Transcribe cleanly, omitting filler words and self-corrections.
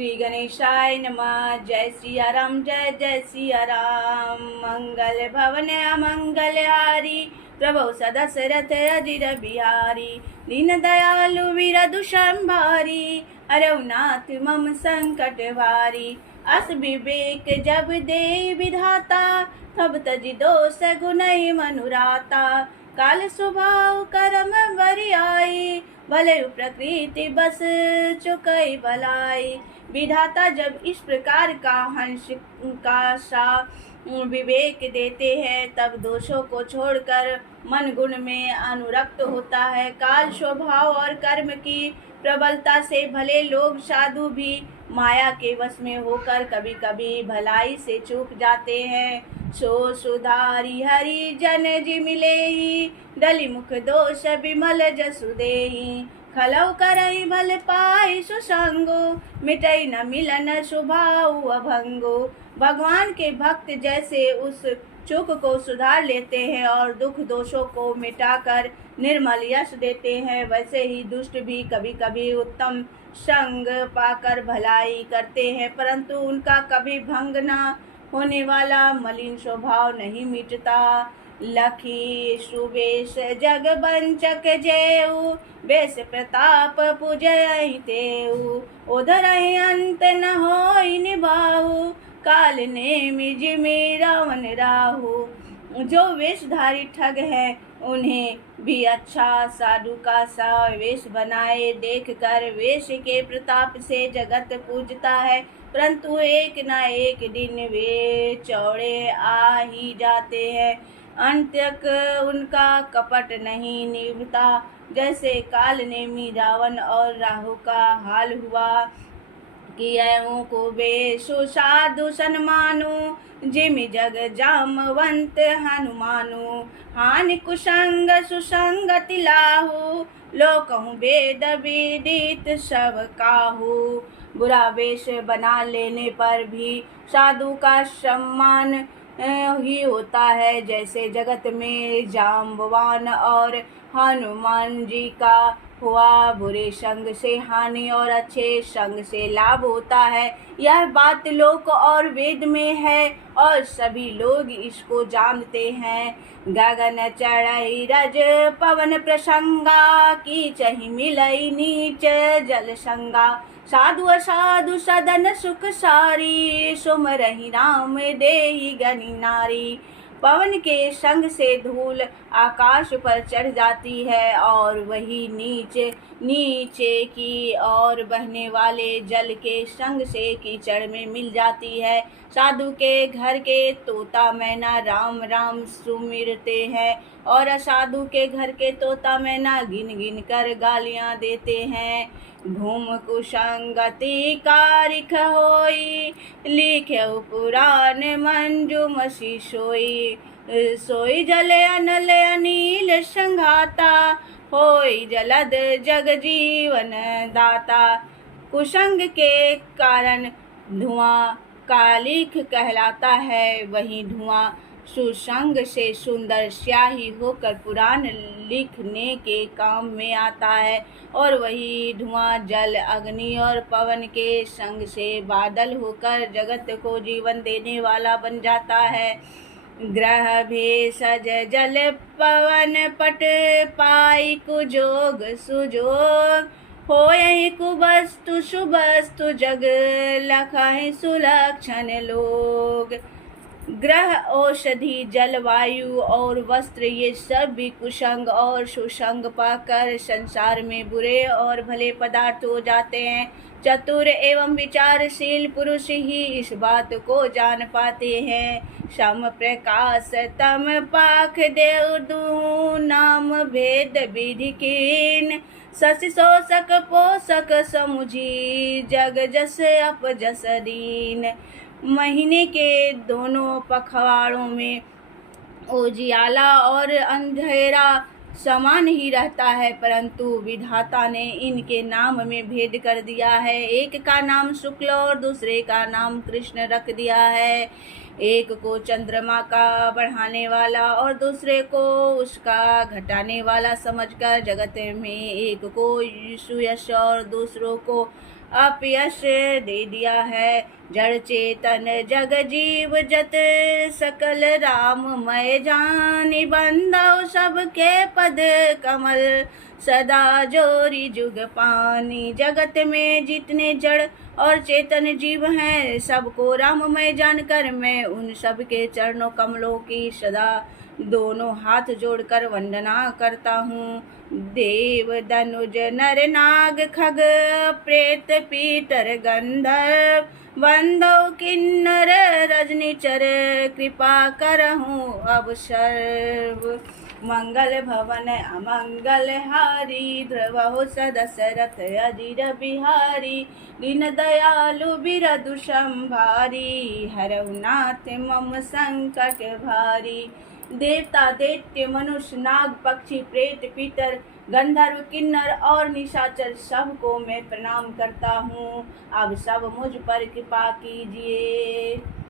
श्री गणेशाय नमः। जय सिया राम, जय जय सिया राम। मंगल भवन अमंगल हारी, प्रभु सदशरथ अजिर बिहारी। दीन दयालु वीर संभारी, अरवनाथ मम संकट भारी। अस विवेक जब दे विधाता, तब तज दोष गुनहि मनुराता। काल स्वभाव कर्म बरियाई, भले प्रकृति बस चुकई भलाई। विधाता जब इस प्रकार का हंस का सा विवेक देते हैं, तब दोषों को छोड़कर मन गुण में अनुरक्त होता है। काल स्वभाव और कर्म की प्रबलता से भले लोग साधु भी माया के वश में होकर कभी कभी भलाई से चूक जाते हैं। सो सुधारी हरि जन जी मिलेही, डली मुख दोष विमल जसु देही। खलौ करई भल पाई सुसंगो, मिटई न मिलन स्वभाव अभंगो। भगवान के भक्त जैसे उस चूक को सुधार लेते हैं और दुख दोषों को मिटाकर निर्मल यश देते हैं, वैसे ही दुष्ट भी कभी कभी उत्तम संग पाकर भलाई करते हैं, परंतु उनका कभी भंग न होने वाला मलिन स्वभाव नहीं मिटता। लखी सुबेश जग बंचक जेऊ, बेस प्रताप पूजहि तेऊ। उधर अंत न होई निभाऊ, काल ने जिमि रावण राहु। जो वेशधारी ठग है, उन्हें भी अच्छा साधु का सा वेश बनाए देखकर वेश के प्रताप से जगत पूजता है, परंतु एक न एक दिन वे चौड़े आ ही जाते हैं। अंत तक उनका कपट नहीं निभता। जैसे काल नेमी रावण और राहु का हाल हुआ कि ऐऊ को बेसु साधु सन्मानु, जिमि जग जामवंत हनुमानु। हानि कुसंग सुसंगति लाहु, लोकहु वेद विदित सब काहू। बुरा वेश बना लेने पर भी साधु का सम्मान ही होता है। जैसे जगत में जाम्बवान और हनुमान जी का हुआ, बुरे संग से हानि और अच्छे संग से लाभ होता है। यह बात लोक और वेद में है और सभी लोग इसको जानते हैं। गगन चढ़ई रज पवन प्रसंगा, कीचहि मिलई नीच जल संगा। साधु असाधु सदन सुख सारी, सुमरहि राम देहि गनि नारी। पवन के संग से धूल आकाश पर चढ़ जाती है और वही नीचे की ओर बहने वाले जल के संग से कीचड़ में मिल जाती है। साधु के घर के तोता मैना राम राम सुमिरते हैं और असाधु के घर के तोता मैना गिन गिन कर गालियां देते हैं। घूम कुसंगति कारिख होई, लिख्यउ पुराण मंजू मसी सोई। सोई जले अनल अनील संघाता, होई जलद जग जीवन दाता। कुसंग के कारण धुआं कालिख कहलाता है, वही धुआं सुसंग से सुंदर स्याही होकर पुराण लिखने के काम में आता है, और वही धुआं जल अग्नि और पवन के संग से बादल होकर जगत को जीवन देने वाला बन जाता है। ग्रह भेषज जल पवन पट पाई, कुजोग सुजोग होय कुवस्तु सुवस्तु जग लखहि सुलक्षण लोग। ग्रह औषधि जलवायु और वस्त्र ये सब भी कुसंग और सुसंग पाकर संसार में बुरे और भले पदार्थ हो जाते हैं। चतुर एवं विचारशील पुरुष ही इस बात को जान पाते हैं। सम प्रकाश तम पाख देव दू, नाम भेद विधि कीन। शशि शोषक पोषक समुझी, जग जस अपजस दीन। महीने के दोनों पखवाड़ों में उजियाला और अंधेरा समान ही रहता है, परंतु विधाता ने इनके नाम में भेद कर दिया है। एक का नाम शुक्ल और दूसरे का नाम कृष्ण रख दिया है। एक को चंद्रमा का बढ़ाने वाला और दूसरे को उसका घटाने वाला समझकर जगत में एक को यीशु यश और दूसरों को अपयश दे दिया है। जड़ चेतन जग जीव जत सकल राममय जानि, बंधव सबके पद कमल सदा जोरी जुग पानी। जगत में जितने जड़ और चेतन जीव हैं, सबको राममय जानकर मैं उन सबके चरणों कमलों की सदा दोनों हाथ जोड़कर वंदना करता हूँ। देव धनुज नर नाग खग प्रेत पीतर गंधर्व, बंधव किन्नर रजनीचर कृपा करहूँ अब सर्व। मंगल भवन अमंगल हारी, ध्रुवहु सदशरथ अजिर बिहारी। दीन दयालु बिरधु संभारी, हरहु नाथ मम संकट भारी। देवता दैत्य मनुष्य नाग पक्षी प्रेत पितर गंधर्व किन्नर और निशाचर सबको मैं प्रणाम करता हूँ। अब सब मुझ पर कृपा कीजिए।